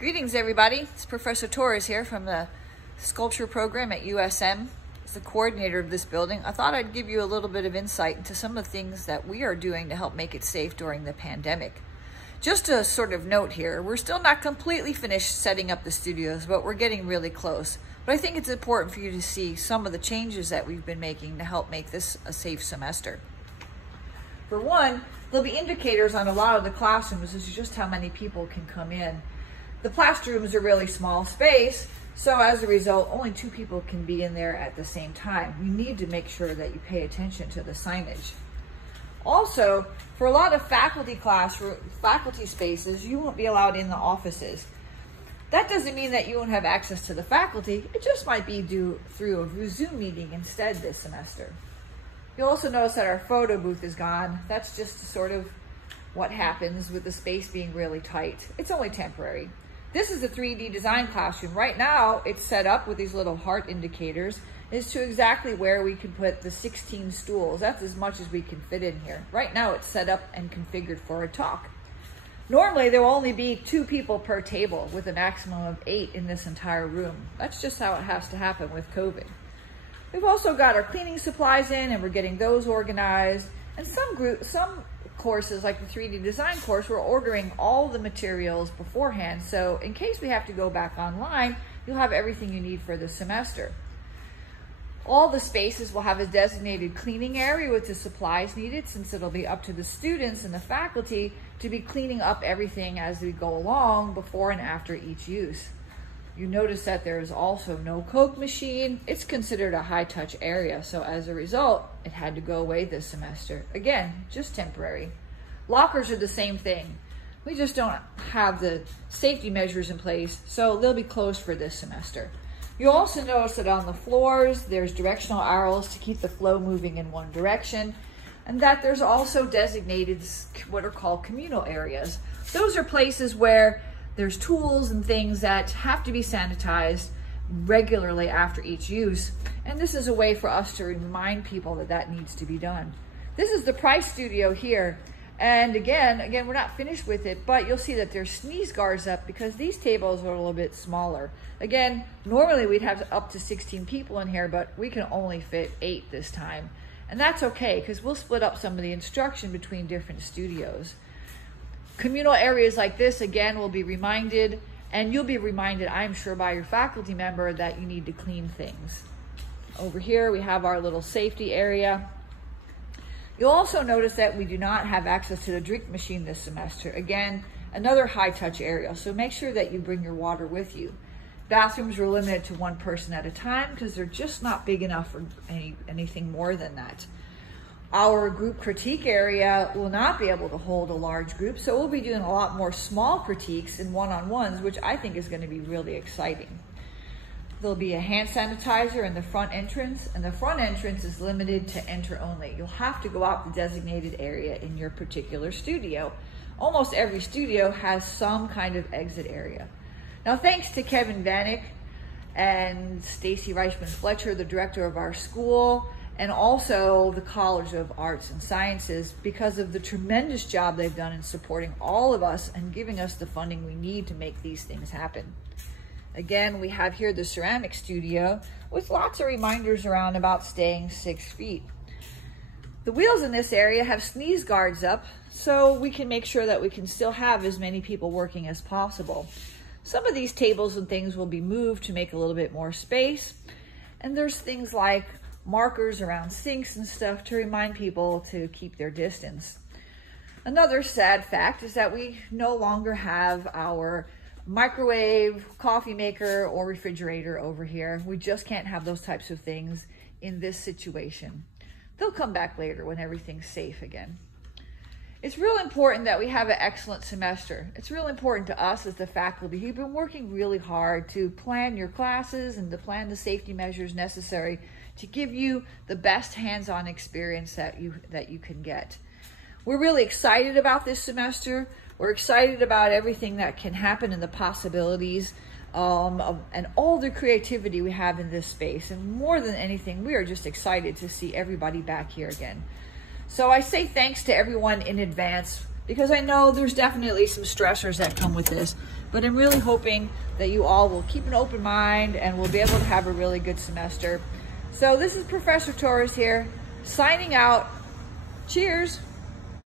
Greetings, everybody. It's Professor Torres here from the sculpture program at USM. As the coordinator of this building, I thought I'd give you a little bit of insight into some of the things that we are doing to help make it safe during the pandemic. Just a sort of note here, we're still not completely finished setting up the studios, but we're getting really close. But I think it's important for you to see some of the changes that we've been making to help make this a safe semester. For one, there'll be indicators on a lot of the classrooms as to just how many people can come in. The classrooms are really small space, so as a result, only 2 people can be in there at the same time. You need to make sure that you pay attention to the signage. Also, for a lot of faculty spaces, you won't be allowed in the offices. That doesn't mean that you won't have access to the faculty. It just might be through a Zoom meeting instead this semester. You'll also notice that our photo booth is gone. That's just sort of what happens with the space being really tight. It's only temporary. This is a 3D design classroom. Right now, it's set up with these little heart indicators as to exactly where we can put the 16 stools. That's as much as we can fit in here. Right now, it's set up and configured for a talk. Normally, there will only be 2 people per table with a maximum of 8 in this entire room. That's just how it has to happen with COVID. We've also got our cleaning supplies in, and we're getting those organized. And some courses, like the 3D design course, we're ordering all the materials beforehand. So in case we have to go back online, you'll have everything you need for the semester. All the spaces will have a designated cleaning area with the supplies needed, since it'll be up to the students and the faculty to be cleaning up everything as we go along before and after each use. You notice that there's also no Coke machine. It's considered a high-touch area, so as a result, it had to go away this semester. Again, just temporary. Lockers are the same thing. We just don't have the safety measures in place, so they'll be closed for this semester. You'll also notice that on the floors, there's directional arrows to keep the flow moving in one direction, and that there's also designated what are called communal areas. Those are places where there's tools and things that have to be sanitized regularly after each use. And this is a way for us to remind people that that needs to be done. This is the Price Studio here. And again, we're not finished with it, but you'll see that there's sneeze guards up because these tables are a little bit smaller. Again, normally we'd have up to 16 people in here, but we can only fit 8 this time. And that's okay, because we'll split up some of the instruction between different studios. Communal areas like this, again, will be reminded, and you'll be reminded, I'm sure, by your faculty member that you need to clean things. Over here, we have our little safety area. You'll also notice that we do not have access to the drink machine this semester. Again, another high-touch area, so make sure that you bring your water with you. Bathrooms are limited to 1 person at a time because they're just not big enough for anything more than that. Our group critique area will not be able to hold a large group, so we'll be doing a lot more small critiques and one-on-ones, which I think is going to be really exciting. There'll be a hand sanitizer in the front entrance, and the front entrance is limited to enter only. You'll have to go out the designated area in your particular studio. Almost every studio has some kind of exit area. Now, thanks to Kevin Vanek and Stacy Reichman-Fletcher, the director of our school, and also the College of Arts and Sciences, because of the tremendous job they've done in supporting all of us and giving us the funding we need to make these things happen. Again, we have here the ceramic studio with lots of reminders around about staying 6 feet. The wheels in this area have sneeze guards up, so we can make sure that we can still have as many people working as possible. Some of these tables and things will be moved to make a little bit more space, and there's things like markers around sinks and stuff to remind people to keep their distance. Another sad fact is that we no longer have our microwave, coffee maker, or refrigerator over here. We just can't have those types of things in this situation. They'll come back later when everything's safe again. It's real important that we have an excellent semester. It's real important to us as the faculty. You've been working really hard to plan your classes and to plan the safety measures necessary to give you the best hands-on experience that you can get. We're really excited about this semester. We're excited about everything that can happen and the possibilities and all the creativity we have in this space. And more than anything, we are just excited to see everybody back here again. So I say thanks to everyone in advance because I know there's definitely some stressors that come with this, but I'm really hoping that you all will keep an open mind and we'll be able to have a really good semester. So this is Professor Torres here, signing out. Cheers.